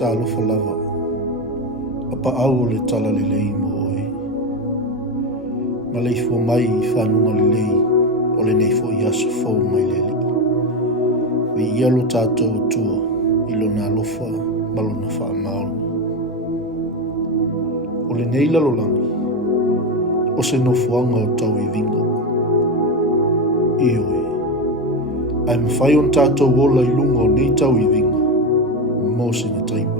tālofa lava, APAAU o le TALALELEI mo oe. Ma leifua mai I whanunga lelei o le neifo I aso fau mai leli. Vi ia lo tātou tua I lo nā lofa malona wha maoni. O le nei lalolangi, o se nofuanga o tau I vinga. I oe, ai mawhai on tātou wola I lunga o nei tau I vinga, mō sina taimi.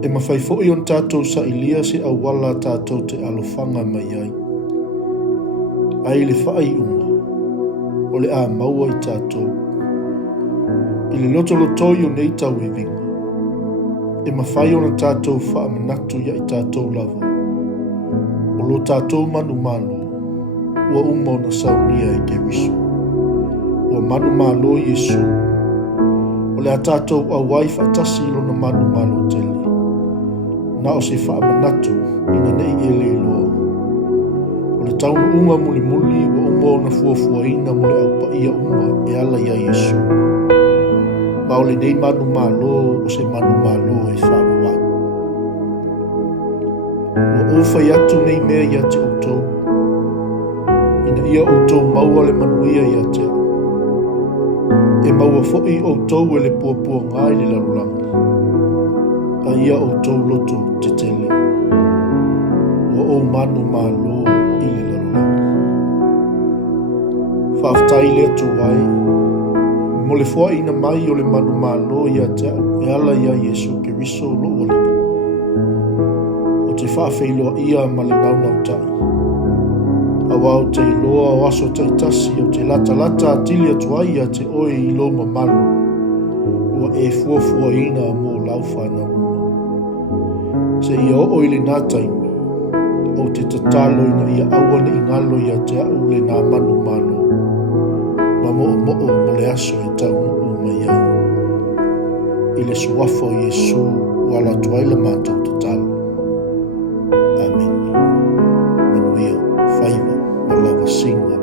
E mawhai fo'i on tātou sa ilia se awala tātou te alofanga mai ai. Ai le whaai unga, o le a maua I tātou. I le loto lotoi o nei tau I vinga. E mawhai on tātou wha manatu ia I tātou lava. O lo tātou manu malo, ua uma ona saunia I ke wiso. Ua manu malo Yesu. O le a tātou a wai whaatasi ilo na manu malo tele. Na o se wha manatu ina nei ele loa. O le taunu unga muli muli wa uma ona fuafua ina muli au pa ia uma e ala ia Yesu. Ma o le nei manu malo o se manu malo e whawa. Wa ofa atu nei mea ia te outou. Ina ia outou maua le manuia ia te. E maua fo'i outou e le puapua ngai le lalulangi. A ia outou loto te tele. Wa o manu malo I le lalulangi. Whaaftai le atu wai. Mo le fua ina mai o le manu malo ia te e ala ia Yesu ke riso lo wali. O te whaafeiloa ia ma le naunau tai. Awa o te iloa o aso te tasi o te lata lata atili atu ai ia te oe I lo mamalu. Ua e fuafua ina mo laufana uma. Se ia o le nā taimi, o te tatalo ina ia awane I ngalo ia te au le nā manu malo. Ma mo mo le aso e tau nuku mai ai. I le suafa o Yesu wala tuaila mātou tatalo. Amen. Manuia, whaiva, malawa singa.